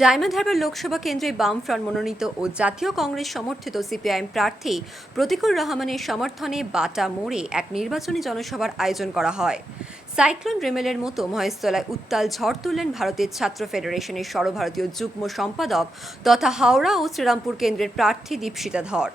Diamond Harbour Lok Sabha কেন্দ্রে বামফ্রন্ট মনোনীত ও জাতীয় কংগ্রেস সমর্থিত সিপিআইএম প্রার্থী প্রতিকুর রহমানের সমর্থনে বাটা মোড়ে এক নির্বাচনী জনসভার আয়োজন করা হয়। সাইক্লোন রেমেলের মতো মহেশতলায় উত্তাল ঝড় তুললেন ভারতের ছাত্র ফেডারেশনের সর্বভারতীয় যুগ্ম সম্পাদক তথা হাওড়া ও শ্রীরামপুর কেন্দ্রের প্রার্থী দীপশিতা ধর।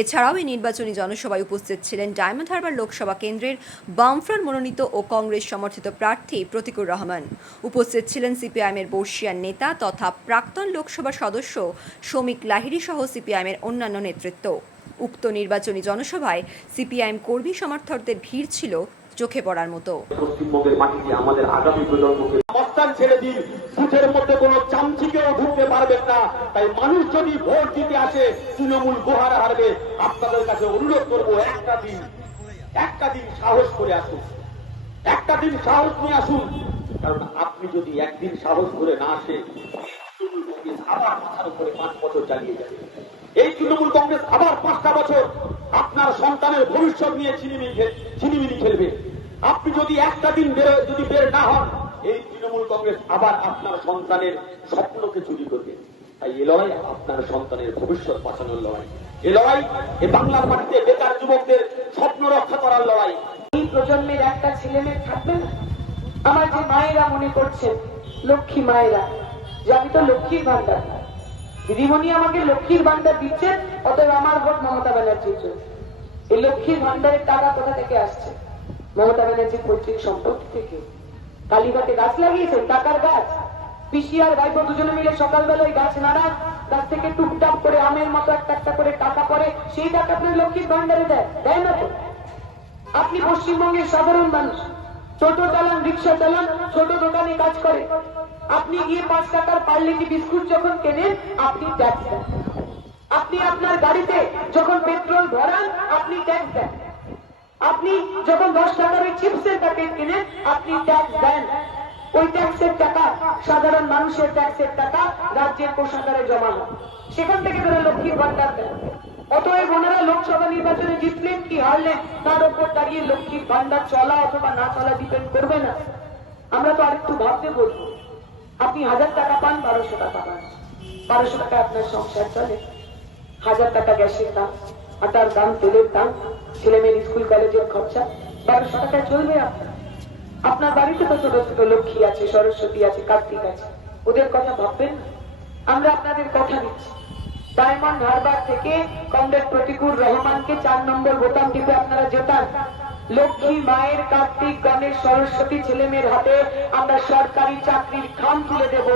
এছাড়াও এই নির্বাচনী জনসভায় উপস্থিত ছিলেন ডায়মন্ড হারবার লোকসভা কেন্দ্রের বামফ্রন্ট মনোনীত ও কংগ্রেস সমর্থিত প্রার্থী প্রতিকুর রহমান। উপস্থিত ছিলেন সিপিআইএমের বর্ষিয়ান নেতা তথা প্রাক্তন লোকসভা সদস্য শ্রমিক লাহিড়ী সহ সিপিআইএমের অন্যান্য নেতৃত্ব। উক্ত নির্বাচনী জনসভায় সিপিআইএম কর্মী সমর্থকদের ভিড় ছিল চোখে পড়ার মতো। পশ্চিমবঙ্গের মাটিতে আমাদের আগামী প্রজন্মকে মস্তান ছেড়ে দিন। বুথের মধ্যে কোনো চামচিকেও ঢুকতে পারবেন না। তাই মানুষ যদি ভোট দিতে আসে, তৃণমূল গোহারা হারবে। আপনাদের কাছে অনুরোধ করব, একটা দিন একটা দিন সাহস করে আসুন। একটা দিন সাহস নিয়ে আসুন। কারণ আপনি যদি একদিন সাহস করে না আসে আবার মাথার উপরে পাঁচ বছর চালিয়ে যাবে। এই তৃণমূল কংগ্রেস আবার পাঁচটা বছর আপনার সন্তানের ভবিষ্যৎ নিয়ে ছিনিমিনি ছিনিমিনি খেলবে। আপনি যদি একটা দিন বেরো যদি বের না হন, এই তৃণমূল কংগ্রেস আবার আপনার সন্তানের স্বপ্নকে চুরি করবে। তাই এ লড়াই আপনার সন্তানের ভবিষ্যৎ বাঁচানোর লড়াই। এ লড়াই, এ বাংলার মাটিতে বেকার যুবকদের স্বপ্ন রক্ষা করার লড়াই। এই প্রজন্মের একটা ছেলে মেয়ে থাকবে না? আমার যে মায়েরা মনে করছেন, লক্ষ্মী মায়েরা, যে আমি তো লক্ষ্মীর ভান্ডার দিদিমণি আমাকে লক্ষ্মীর ভান্ডার দিচ্ছে, অতএব আমার ভোট মমতা ব্যানার্জির জন্য। এই লক্ষ্মীর ভান্ডারের টাকা কোথা থেকে আসছে? মমতা ব্যানার্জির পৈতৃক সম্পত্তি থেকে। কালীঘাটে গাছ লাগিয়েছেন, টাকার গাছ। পিসি আর ভাইপো দুজনে মিলে সকালবেলা ওই গাছ নাড়ান গাছ থেকে টুকটাক করে আমের মতো একটা একটা করে টাকা পড়ে সেই টাকা আপনার লক্ষ্মীর ভান্ডারে দেয় দেয় না তো? আপনি পশ্চিমবঙ্গের সাধারণ মানুষ, ছোট চালান, রিক্সা চালান, ছোট দোকানে কাজ করে। আপনি গিয়ে পাঁচ টাকার পার্লেজি বিস্কুট যখন কেনেন, আপনি ট্যাক্স দেন। আপনি আপনার গাড়িতে যখন পেট্রোল ভরান, আপনি ট্যাক্স দেন। আপনি যখন দশ টাকার ওই চিপসের প্যাকেট কিনেন, আপনি ট্যাক্স দেন। ওই ট্যাক্সের টাকা সাধারণ মানুষের ট্যাক্সের টাকা রাজ্যের কোষাগারে জমা হয়। সেখান থেকে তারা লক্ষ্মীর ভান্ডার দেন অতএব ওনারা লোকসভা নির্বাচনে জিতলেন কি হারলেন, তার উপর দাঁড়িয়ে লক্ষ্মীর ভান্ডার চলা অথবা না চলা ডিপেন্ড করবে না। আমরা তো আরেকটু ভাবতে বলব আপনি হাজার টাকা পান, বারোশো টাকা পান। বারোশো টাকা আপনার সংসার চলে। হাজার টাকা গ্যাসের দাম। আটার দাম তেলের দাম ছেলে মেয়ের স্কুল, কলেজের খরচা, বারোশো টাকায় চলবে আপনার। বাড়িতে তো ছোট ছোট লক্ষ্মী আছে, সরস্বতী আছে, কার্তিক আছে। ওদের কথা ভাববেন আমরা আপনাদের কথা দিচ্ছি। ডায়মন্ড হারবার থেকে রহমানকে চার নম্বর বোতাম টিপে আপনারা জেতান লক্ষ্মী, মায়ের, কার্তিক, গণেশ, সরস্বতী ছেলে মেয়ের হাতে আমরা সরকারি চাকরির খাম তুলে দেব।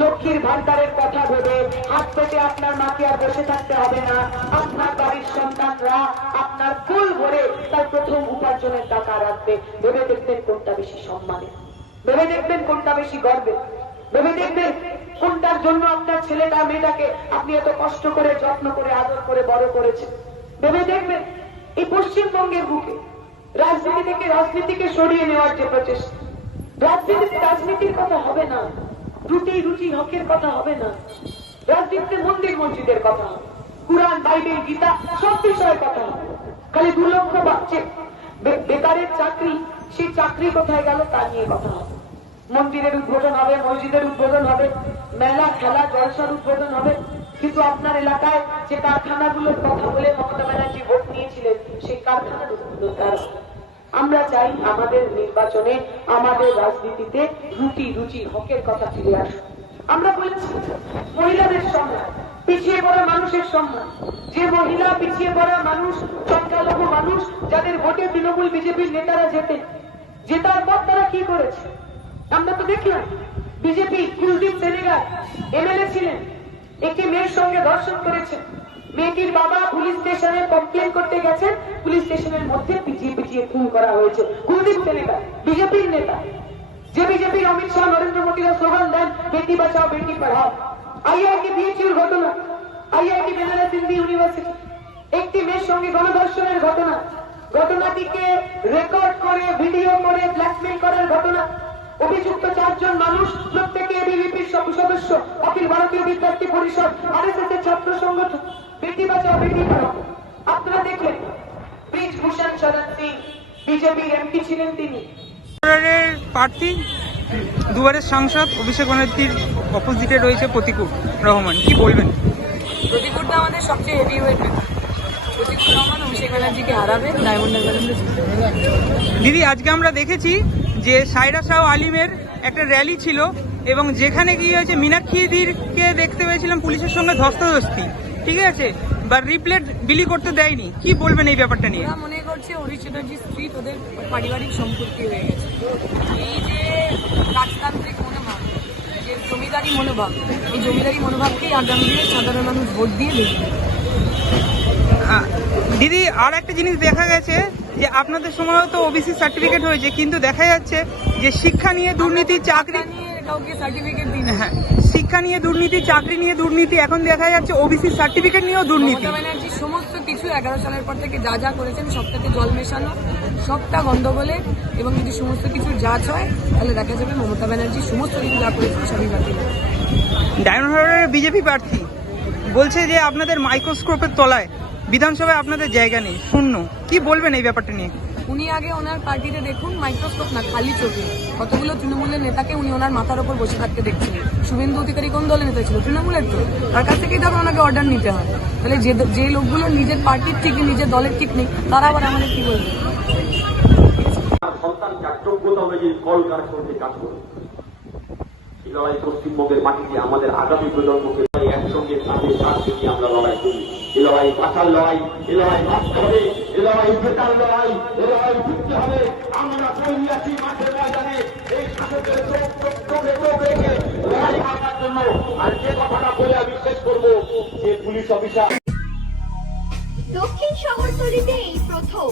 লক্ষ্মীর ভান্ডারের কথা ভেবে হাত আপনার মাকে আর বসে থাকতে হবে না। আপনার বাড়ির সন্তানরা আপনার ফুল ভরে তার প্রথম উপার্জনের টাকা রাখবে। ভেবে দেখবেন কোনটা বেশি সম্মানে। ভেবে দেখবেন কোনটা বেশি গর্বে। ভেবে দেখবেন কোনটার জন্য আপনার ছেলেটা, মেয়েটাকে আপনি এত কষ্ট করে, যত্ন করে, আদর করে, বড় করেছেন। ভেবে দেখবেন এই পশ্চিমবঙ্গের বুকে রাজনীতি থেকে রাজনীতিকে সরিয়ে নেওয়ার যে প্রচেষ্টা, রাজনীতিতে রাজনীতির কথা হবে না। রুটি রুটি হকের কথা হবে না। রাজনীতিতে মন্দির মসজিদের কথা। কুরআন, বাইবেল, গীতা সব বিষয়ের কথা। খালি দু লক্ষ বাচ্চে বেকারের চাকরি, সেই চাকরি কোথায় গেল তা নিয়ে কথা। মন্দিরের উদ্বোধন হবে, মসজিদের উদ্বোধন হবে, মেলা, খেলা, জলসার উদ্বোধন হবে। কিন্তু আপনার এলাকায় যে কারখানাগুলোর কথা বলে মমতা ব্যানার্জি ভোট নিয়েছিলেন, সেই কারখানার উদ্বোধন। আমরা চাই আমাদের নির্বাচনে আমাদের রাজনীতিতে রুটি রুচি হকের কথা ফিরে আসুন আমরা বলেছি, মহিলাদের সম্মান পিছিয়ে পড়া মানুষের সম্মান যে মহিলা পিছিয়ে পড়া মানুষ, সংখ্যালঘু মানুষ, যাদের ভোটে তৃণমূল বিজেপির নেতারা যেতে জেতার পর তারা কি করেছে? আমরা তো দেখলাম, বিজেপি কুলদীপ সেনেগার এমএলএ ছিলেন, একটি মেয়ের সঙ্গে ধর্ষণ করেছে। মেয়েটির বাবা পুলিশ স্টেশনে কমপ্লেন করতে গেছেন, পুলিশ স্টেশনের মধ্যে পিছিয়ে পিছিয়ে খুন করা হয়েছে। কুলদীপ সেনেগার বিজেপির নেতা। যে বিজেপির অমিত শাহ নরেন্দ্র মোদীরা স্লোগান দেন বেটি বাঁচাও বেটি পড়াও আইআইটি বিএচইউর ঘটনা আইআইটি বেনারস হিন্দি ইউনিভার্সিটি একটি মেয়ের সঙ্গে গণধর্ষণের ঘটনা ঘটনাটিকে রেকর্ড করে ভিডিও করে ব্ল্যাকমেল করার ঘটনা অভিযুক্ত চারজন মানুষ প্রত্যেকে এবিভিপির সদস্য অখিল ভারতীয় বিদ্যার্থী পরিষদ আরএসএস এর ছাত্র সংগঠন বেটি বাঁচাও বেটি পড়াও আপনারা দেখলেন ব্রিজভূষণ শরৎ সিং বিজেপির এমপি ছিলেন তিনি। এর প্রার্থী দুয়ারের সাংসদ অভিষেক ব্যানার্জির অপোজিটে রয়েছে প্রতিকুর রহমান। কি বলবেন? প্রতিকূলটা আমাদের সবচেয়ে হেভি ওয়েট প্রতিকূল রহমান অভিষেক ব্যানার্জিকে হারাবে ডায়মন্ড দিদি আজকে আমরা দেখেছি যে সাইরা শাহ আলিমের একটা র্যালি ছিল এবং যেখানে কি হয়েছে মীনাক্ষীদিরকে দেখতে পেয়েছিলাম পুলিশের সঙ্গে ধস্তাধস্তি। ঠিক আছে? বা রিপ্লেট বিলি করতে দেয়নি। কি বলবেন এই ব্যাপারটা নিয়ে? মনে করছে হরিশ চ্যাটার্জি স্ত্রী ওদের পারিবারিক সম্পত্তি হয়ে গেছে। এই যে রাজতান্ত্রিক মনোভাব যে জমিদারি মনোভাব এই জমিদারি মনোভাবকেই আগামী দিনে সাধারণ মানুষ ভোট দিয়ে দেখবে দিদি আর একটা জিনিস দেখা গেছে যে আপনাদের সময় তো ওবিসি সার্টিফিকেট হয়েছে কিন্তু দেখা যাচ্ছে যে শিক্ষা নিয়ে দুর্নীতি চাকরি নিয়ে কাউকে সার্টিফিকেট দিন হ্যাঁ। শিক্ষা নিয়ে দুর্নীতি চাকরি নিয়ে দুর্নীতি এখন দেখা যাচ্ছে ওবিসি সার্টিফিকেট নিয়েও দুর্নীতি। ব্যানার্জি সমস্ত কিছু এগারো সালের পর থেকে যা যা করেছেন সবটাতে জল মেশানো সবটা গন্ডগোলে এবং যদি সমস্ত কিছু যাচ হয় তাহলে দেখা যাবে মমতা ব্যানার্জি সমস্ত কিছু যা করেছেন সবই বাতিল। হবে। বিজেপি প্রার্থী বলছে যে আপনাদের মাইক্রোস্কোপের তলায় বিধানসভায় আপনাদের জায়গা নেই শূন্য। কি বলবেন এই ব্যাপারটা নিয়ে? উনি আগে ওনার পার্টিতে দেখুন মাইক্রোস্কোপ না, খালি চোখে কতগুলো তৃণমূলের নেতাকে উনি ওনার মাথার ওপর বসে থাকতে দেখছেন। শুভেন্দু অধিকারী কোন দলের নেতা ছিল? তৃণমূলের তো তার কাছ থেকেই তখন ওনাকে অর্ডার নিতে হয়। তাহলে যে যে লোকগুলো নিজের পার্টির ঠিক, নিজের দলের ঠিক নেই, তারা আবার আমাদের কি বলবে? আমাদের আগামী প্রজন্মকে একসঙ্গে আমরা লড়াই করি। এই লড়াই লড়াই এ লড়াই এ লড়াই বেকার লড়াই এ লড়াই জিততে হবে। আমরা তৈরি আছি মাঠে ময়দানে। এই শাসকের চোখ চোখ রেখে লড়াই করার জন্য। আর যে কথাটা বলে আমি শেষ করব যে পুলিশ অফিসার। দক্ষিণ শহরতলিতে এই প্রথম।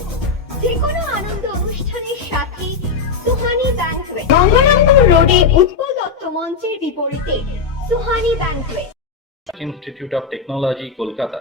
যে কোনো আনন্দ অনুষ্ঠানের সাথে সুহানি ব্যাংকুয়েট গঙ্গারামপুর রোডে উৎপল দত্ত মঞ্চের বিপরীতে Suhani banquet institute of technology Kolkata,